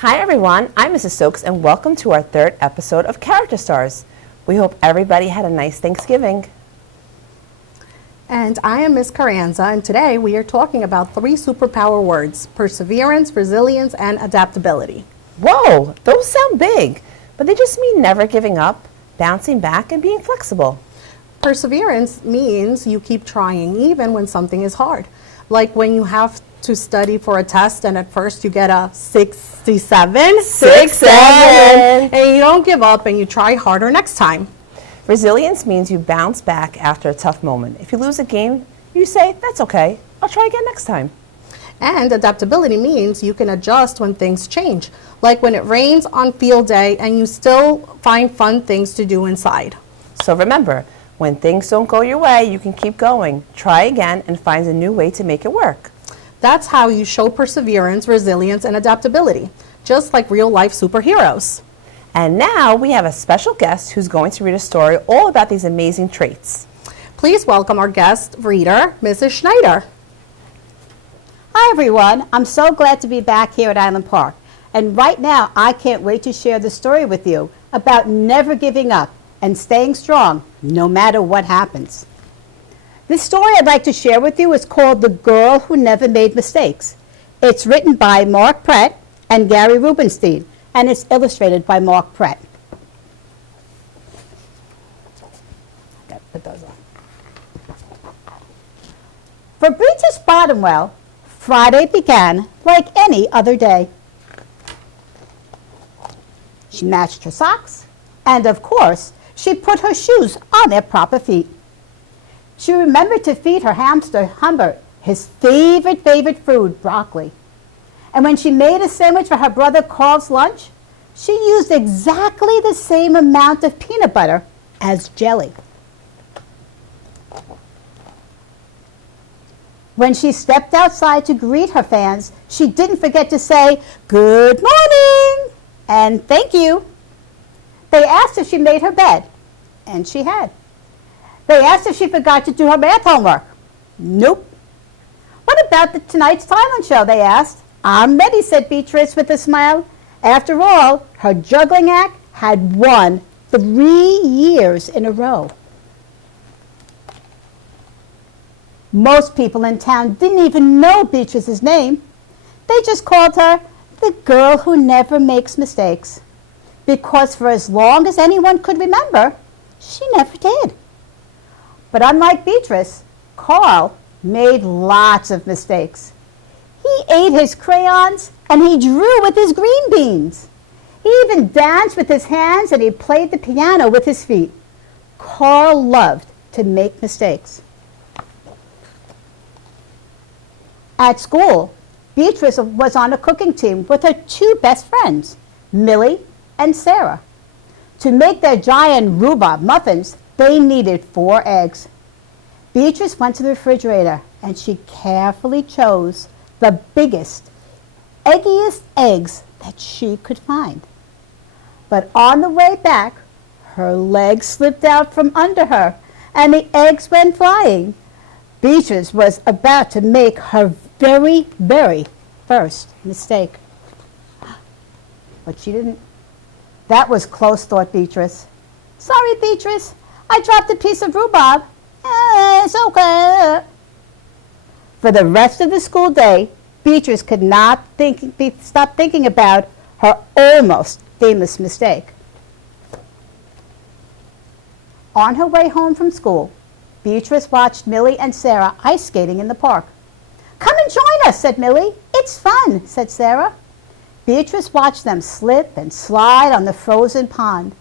Hi everyone, I'm Mrs. Stokes and welcome to our third episode of Character Stars. We hope everybody had a nice Thanksgiving. And I am Ms. Carranza, and today we are talking about 3 superpower words: perseverance, resilience, and adaptability. Whoa, those sound big, but they just mean never giving up, bouncing back, and being flexible. Perseverance means you keep trying even when something is hard. Like when you have to study for a test and at first you get a 67, 67, and you don't give up and you try harder next time. Resilience means you bounce back after a tough moment. If you lose a game, you say, that's okay, I'll try again next time. And adaptability means you can adjust when things change, like when it rains on field day and you still find fun things to do inside. So remember, when things don't go your way, you can keep going, try again, and find a new way to make it work. That's how you show perseverance, resilience, and adaptability, just like real-life superheroes. And now we have a special guest who's going to read a story all about these amazing traits. Please welcome our guest reader, Mrs. Schneider. Hi everyone, I'm so glad to be back here at Island Park. And right now, I can't wait to share the story with you about never giving up and staying strong no matter what happens. This story I'd like to share with you is called The Girl Who Never Made Mistakes. It's written by Mark Pratt and Gary Rubenstein, and it's illustrated by Mark Pratt. Put those on. For Beatrice Bottomwell, Friday began like any other day. She matched her socks, and of course, she put her shoes on their proper feet. She remembered to feed her hamster, Humbert, his favorite food, broccoli. And when she made a sandwich for her brother Carl's lunch, she used exactly the same amount of peanut butter as jelly. When she stepped outside to greet her fans, she didn't forget to say, "Good morning," and "Thank you." They asked if she made her bed, and she had. They asked if she forgot to do her math homework. Nope. What about tonight's talent show, they asked. "I'm ready," said Beatrice with a smile. After all, her juggling act had won 3 years in a row. Most people in town didn't even know Beatrice's name. They just called her the girl who never makes mistakes. Because for as long as anyone could remember, she never did. But unlike Beatrice, Carl made lots of mistakes. He ate his crayons and he drew with his green beans. He even danced with his hands and he played the piano with his feet. Carl loved to make mistakes. At school, Beatrice was on a cooking team with her 2 best friends, Millie and Sarah. To make their giant rhubarb muffins, they needed 4 eggs. Beatrice went to the refrigerator and she carefully chose the biggest, eggiest eggs that she could find. But on the way back, her legs slipped out from under her and the eggs went flying. Beatrice was about to make her very first mistake. But she didn't. That was close, thought Beatrice. Sorry, Beatrice, I dropped a piece of rhubarb. It's okay. For the rest of the school day, Beatrice could not stop thinking about her almost famous mistake. On her way home from school, Beatrice watched Millie and Sarah ice skating in the park. "Come and join us," said Millie. "It's fun," said Sarah. Beatrice watched them slip and slide on the frozen pond.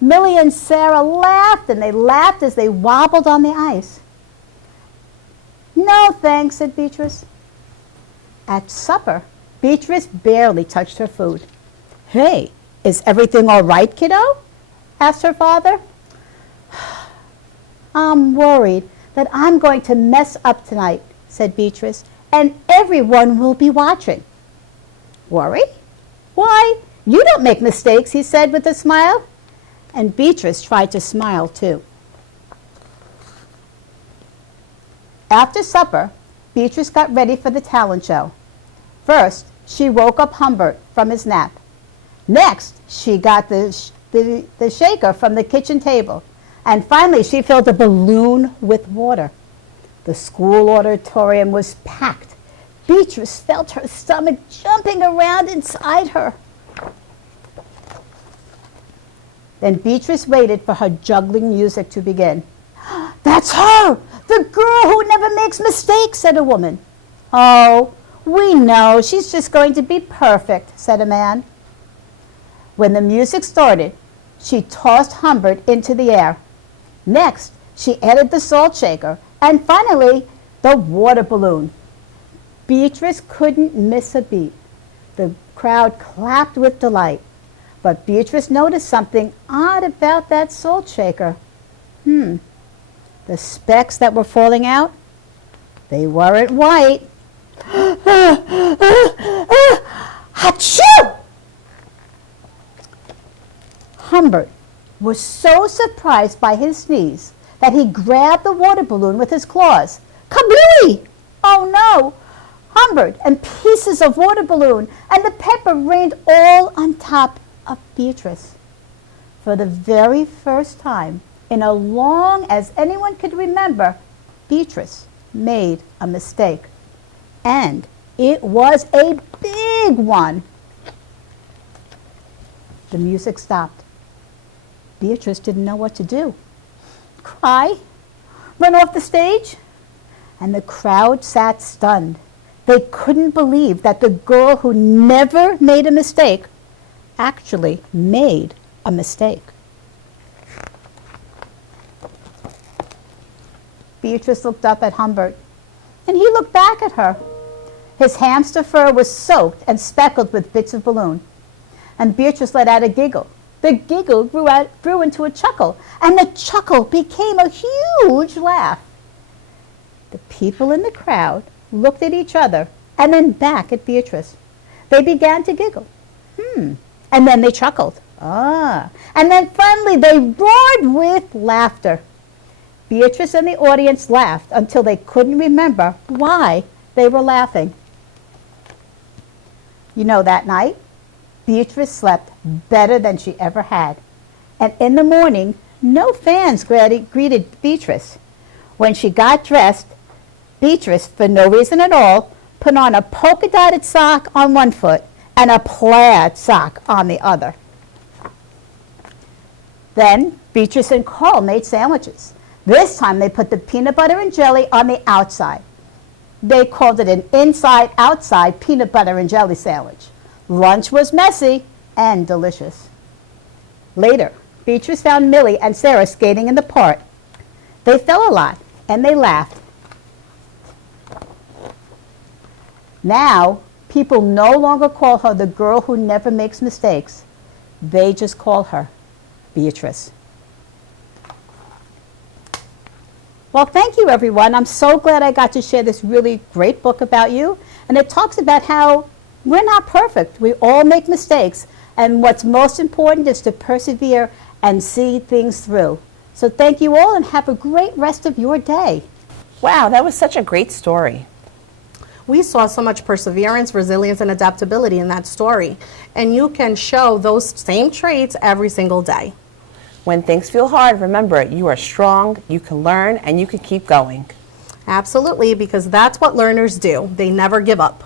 Millie and Sarah laughed, and they laughed as they wobbled on the ice. "No, thanks," said Beatrice. At supper, Beatrice barely touched her food. "Hey, is everything all right, kiddo?" asked her father. "I'm worried that I'm going to mess up tonight," said Beatrice, "and everyone will be watching." "Worry? Why, you don't make mistakes," he said with a smile. And Beatrice tried to smile too. After supper, Beatrice got ready for the talent show. First, she woke up Humbert from his nap Next, she got the shaker from the kitchen table. And finally, she filled a balloon with water. The school auditorium was packed. Beatrice felt her stomach jumping around inside her. Then Beatrice waited for her juggling music to begin. "That's her! The girl who never makes mistakes," said a woman. "Oh, we know. She's just going to be perfect," said a man. When the music started, she tossed Humbert into the air. Next, she added the salt shaker, and finally, the water balloon. Beatrice couldn't miss a beat. The crowd clapped with delight. But Beatrice noticed something odd about that salt shaker. The specks that were falling out, they weren't white. Achoo! Humbert was so surprised by his sneeze that he grabbed the water balloon with his claws. Kablooey! Oh no! Humbert and pieces of water balloon and the pepper rained all on top of Beatrice. For the very first time in as long as anyone could remember, Beatrice made a mistake. And it was a big one. The music stopped. Beatrice didn't know what to do. Cry? Run off the stage? And the crowd sat stunned. They couldn't believe that the girl who never made a mistake actually made a mistake. Beatrice looked up at Humbert, and he looked back at her. His hamster fur was soaked and speckled with bits of balloon. And Beatrice let out a giggle. The giggle grew into a chuckle, and the chuckle became a huge laugh. The people in the crowd looked at each other and then back at Beatrice. They began to giggle. And then they chuckled. And then finally they roared with laughter. Beatrice and the audience laughed until they couldn't remember why they were laughing. You know, that night, Beatrice slept better than she ever had. And in the morning, no fans greeted Beatrice. When she got dressed, Beatrice, for no reason at all, put on a polka-dotted sock on one foot and a plaid sock on the other. Then Beatrice and Carl made sandwiches. This time they put the peanut butter and jelly on the outside. They called it an inside-outside peanut butter and jelly sandwich. Lunch was messy and delicious. Later, Beatrice found Millie and Sarah skating in the park. They fell a lot and they laughed. Now, people no longer call her the girl who never makes mistakes. They just call her Beatrice. Well, thank you, everyone. I'm so glad I got to share this really great book about you. And it talks about how we're not perfect. We all make mistakes. And what's most important is to persevere and see things through. So thank you all and have a great rest of your day. Wow, that was such a great story. We saw so much perseverance, resilience, and adaptability in that story. And you can show those same traits every single day. When things feel hard, remember, you are strong, you can learn, and you can keep going. Absolutely, because that's what learners do. They never give up.